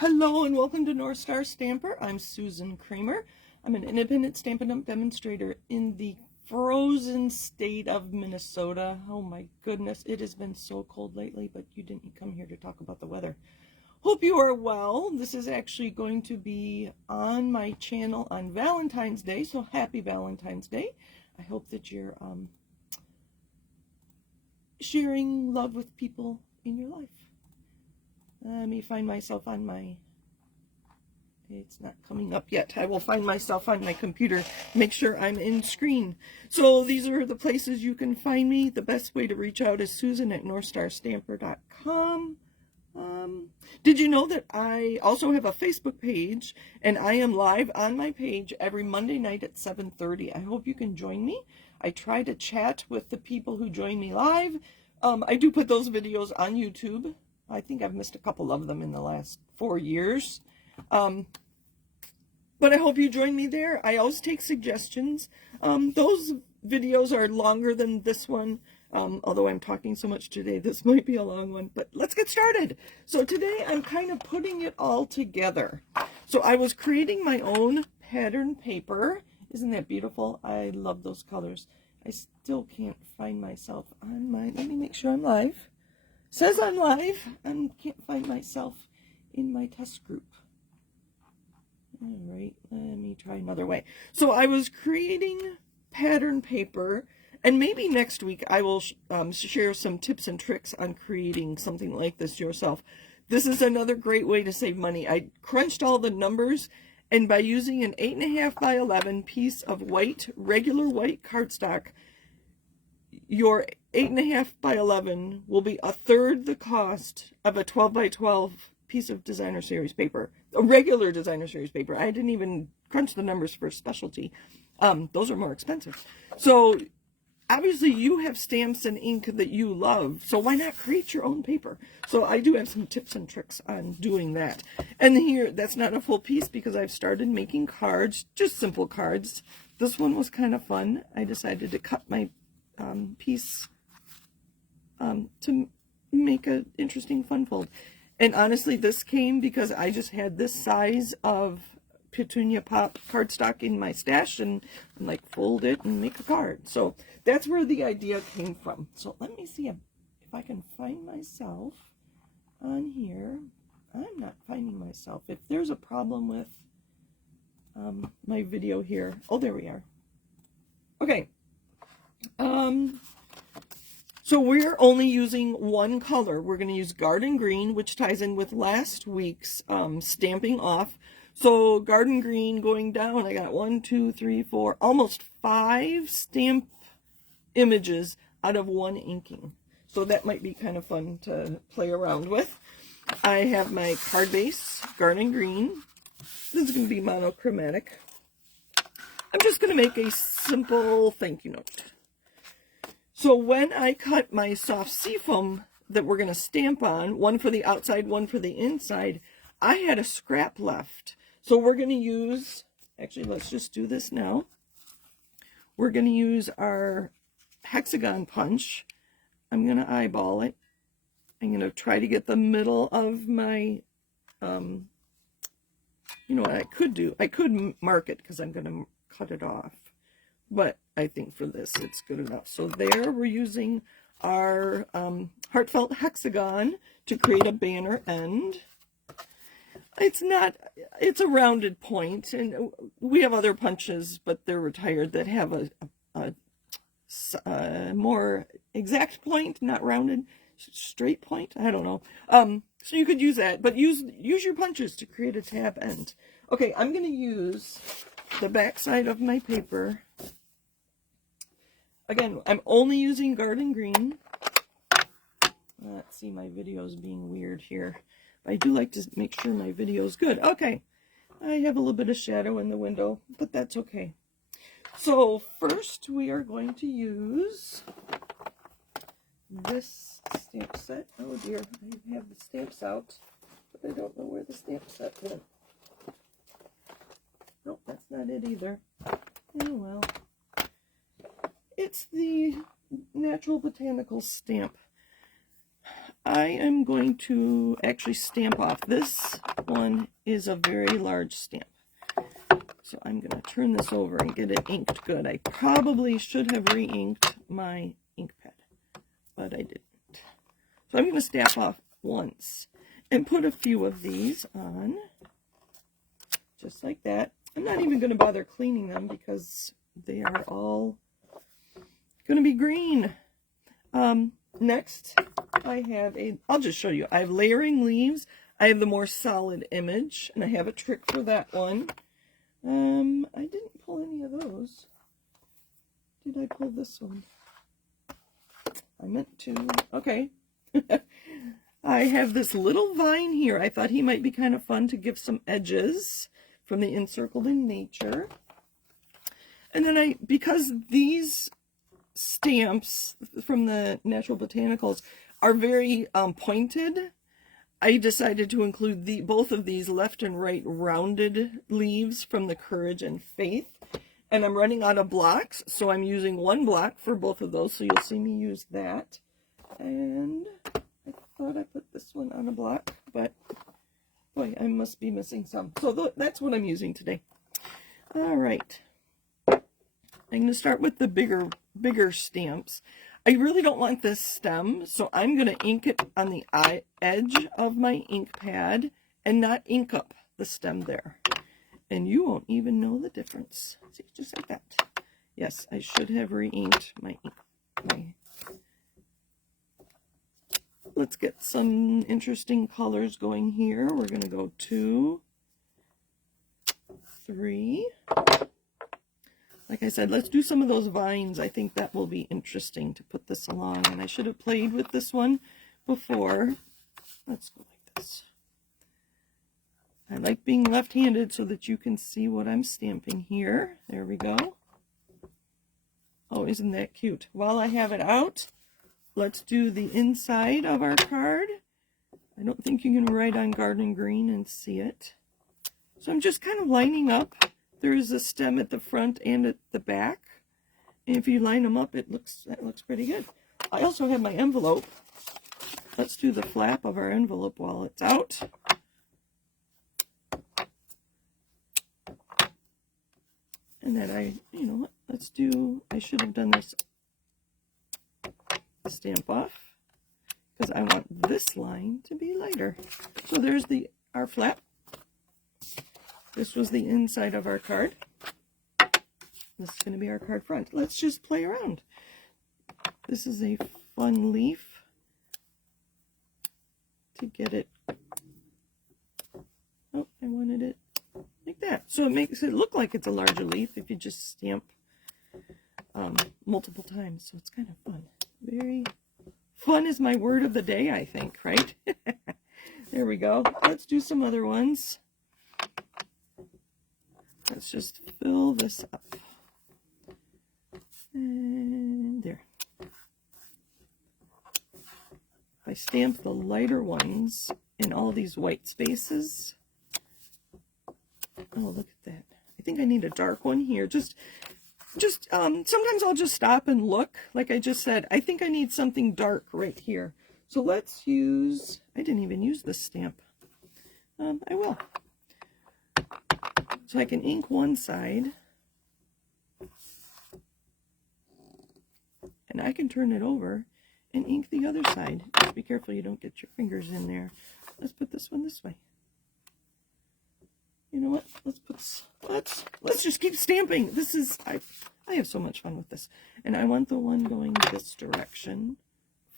Hello and welcome to North Star Stamper. I'm Susan Kramer. I'm an independent Stampin' Up! Demonstrator in the frozen state of Minnesota. Oh my goodness, it has been so cold lately, but you didn't come here to talk about the weather. Hope you are well. This is actually going to be on my channel on Valentine's Day, so happy Valentine's Day. I hope that you're sharing love with people in your life. Let me find myself on my, it's not coming up yet. I will find myself on my computer, make sure I'm in screen. So these are the places you can find me. The best way to reach out is susan@northstarstamper.com. Did you know that I also have a Facebook page, and I am live on my page every Monday night at 7:30. I hope you can join me. I try to chat with the people who join me live. I do put those videos on YouTube. I think I've missed a couple of them in the last 4 years. But I hope you join me there. I always take suggestions. Those videos are longer than this one. Although I'm talking so much today, this might be a long one. But let's get started. So today I'm kind of putting it all together. So I was creating my own pattern paper. Isn't that beautiful? I love those colors. I still can't find myself on my... Let me make sure I'm live. Says I'm live and can't find myself in my test group. All right, let me try another way. So I was creating pattern paper, and maybe next week I will share some tips and tricks on creating something like this yourself. This is another great way to save money. I crunched all the numbers, and by using an 8.5 by 11 piece of white, regular white cardstock, your 8.5 by 11 will be a third the cost of a 12 by 12 piece of designer series paper, a regular designer series paper. I didn't even crunch the numbers for specialty. Those are more expensive. So obviously you have stamps and ink that you love, so why not create your own paper? So I do have some tips and tricks on doing that. And here, that's not a full piece because I've started making cards, just simple cards. This one was kind of fun. I decided to cut my piece to make an interesting fun fold. And honestly, this came because I just had this size of Petunia Pop cardstock in my stash, and I'm like, fold it and make a card. So that's where the idea came from. So let me see if I can find myself on here. I'm not finding myself. If there's a problem with my video here. Oh, there we are. Okay. So we're only using one color. We're going to use Garden Green, which ties in with last week's stamping off. So Garden Green going down, I got 1, 2, 3, 4, almost 5 stamp images out of one inking. So that might be kind of fun to play around with. I have my card base, Garden Green. This is going to be monochromatic. I'm just going to make a simple thank you note. So when I cut my soft seafoam that we're going to stamp on, one for the outside, one for the inside, I had a scrap left. So we're going to use, actually let's just do this now. We're going to use our hexagon punch. I'm going to eyeball it. I'm going to try to get the middle of my, you know what I could do? I could mark it because I'm going to cut it off. But I think for this, it's good enough. So there, we're using our Heartfelt Hexagon to create a banner end. It's a rounded point, and we have other punches, but they're retired, that have a more exact point, not rounded, straight point. I don't know. So you could use that, but use your punches to create a tab end. Okay, I'm going to use the back side of my paper. Again, I'm only using Garden Green. Let's see, my video's being weird here. I do like to make sure my video's good. Okay, I have a little bit of shadow in the window, but that's okay. So first we are going to use this stamp set. Oh dear, I have the stamps out, but I don't know where the stamp set went. Nope, that's not it either. Oh well. It's the Natural Botanicals stamp. I am going to actually stamp off. This one is a very large stamp. So I'm going to turn this over and get it inked good. I probably should have re-inked my ink pad, but I didn't. So I'm going to stamp off once and put a few of these on, just like that. I'm not even going to bother cleaning them because they are all going to be green. Next, I have I'll just show you. I have layering leaves. I have the more solid image, and I have a trick for that one. I didn't pull any of those. Did I pull this one? I meant to. Okay. I have this little vine here. I thought he might be kind of fun to give some edges from the Encircled in Nature. And then because these stamps from the Natural Botanicals are very pointed, I decided to include both of these left and right rounded leaves from the Courage and Faith. And I'm running out of blocks, so I'm using one block for both of those, so you'll see me use that. And I thought I put this one on a block, but boy, I must be missing some. So that's what I'm using today. All right. I'm going to start with the bigger stamps. I really don't want this stem, so I'm going to ink it on the edge of my ink pad and not ink up the stem there. And you won't even know the difference. See, just like that. Yes, I should have re-inked my ink. Let's get some interesting colors going here. We're going to go 2, 3. Like I said, let's do some of those vines. I think that will be interesting to put this along. And I should have played with this one before. Let's go like this. I like being left-handed so that you can see what I'm stamping here. There we go. Oh, isn't that cute? While I have it out, let's do the inside of our card. I don't think you can write on garden green and see it. So I'm just kind of lining up. There is a stem at the front and at the back. And if you line them up, that looks pretty good. I also have my envelope. Let's do the flap of our envelope while it's out. And then I should have done this stamp off because I want this line to be lighter. So there's our flap. This was the inside of our card. This is going to be our card front. Let's just play around. This is a fun leaf to get it. Oh, I wanted it like that. So it makes it look like it's a larger leaf if you just stamp multiple times. So it's kind of fun. Very fun is my word of the day, I think, right? There we go. Let's do some other ones. Let's just fill this up. And there. I stamp the lighter ones in all these white spaces. Oh, look at that. I think I need a dark one here. Sometimes I'll just stop and look. Like I just said, I think I need something dark right here. So let's use, I didn't even use this stamp. I will. So I can ink one side. And I can turn it over and ink the other side. Just be careful you don't get your fingers in there. Let's put this one this way. You know what? Let's just keep stamping. This is I have so much fun with this. And I want the one going this direction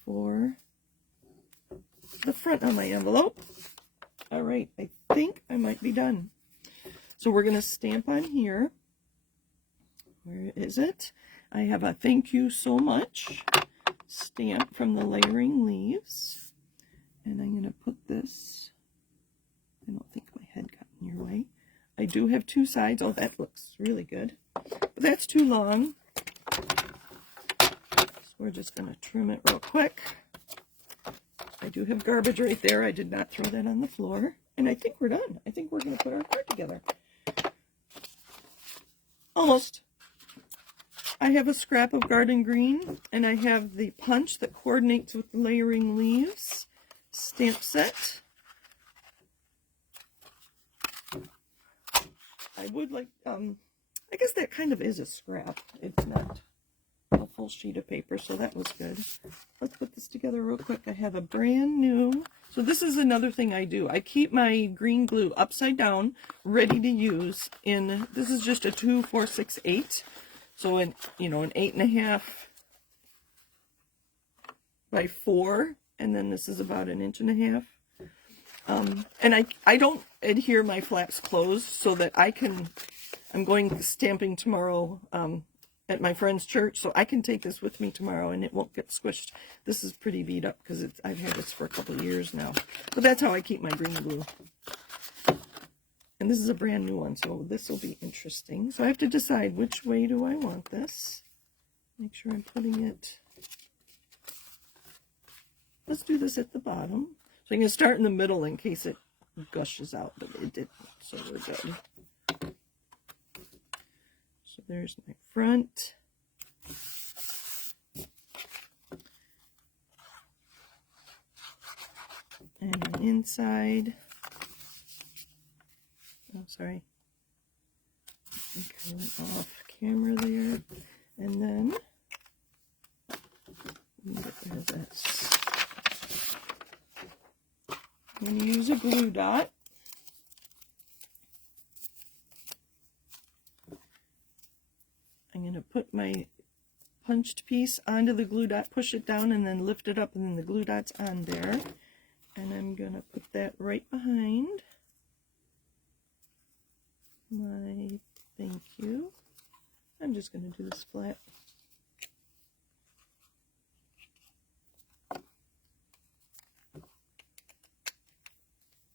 for the front of my envelope. All right, I think I might be done. So we're going to stamp on here. Where is it? I have a thank you so much stamp from the layering leaves. And I'm going to put this, I don't think my head got in your way. I do have two sides. Oh, that looks really good. But that's too long. So we're just going to trim it real quick. I do have garbage right there. I did not throw that on the floor. And I think we're done. I think we're going to put our card together. Almost. I have a scrap of garden green, and I have the punch that coordinates with the layering leaves. stamp set. I would like, I guess that kind of is a scrap. It's not a full sheet of paper, so that was good. Let's put this together real quick. I have a brand new, so this is another thing I do. I keep my green glue upside down, ready to use in, this is just a 2, 4, 6, 8. So an 8.5 by 4, and then this is about 1.5 inches. And I don't adhere my flaps closed so that I'm going stamping tomorrow at my friend's church, so I can take this with me tomorrow and it won't get squished. This is pretty beat up because I've had this for a couple of years now. But that's how I keep my green glue. And this is a brand new one, so this will be interesting. So I have to decide which way do I want this. Make sure I'm putting it. Let's do this at the bottom. So I'm going to start in the middle in case it gushes out, but it didn't, so we're good. So there's my front. And the inside. Oh, sorry. I think I went off camera there. And then, get rid of this. I'm going to use a glue dot. I'm going to put my punched piece onto the glue dot, push it down, and then lift it up, and then the glue dot's on there. And I'm going to put that right behind my thank you. I'm just going to do this flat.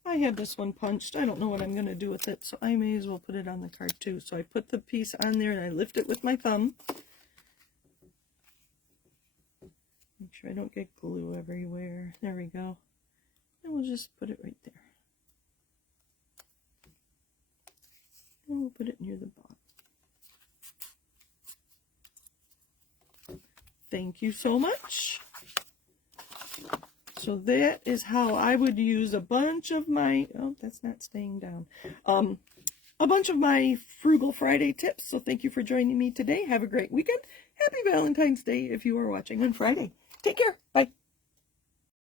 I have this one punched. I don't know what I'm going to do with it, so I may as well put it on the card too. So I put the piece on there and I lift it with my thumb. Make sure I don't get glue everywhere. There we go. And we'll just put it right there. And we'll put it near the bottom. Thank you so much. So that is how I would use a bunch of my, oh, that's not staying down, a bunch of my Frugal Friday tips. So thank you for joining me today. Have a great weekend. Happy Valentine's Day if you are watching on Friday. Take care. Bye.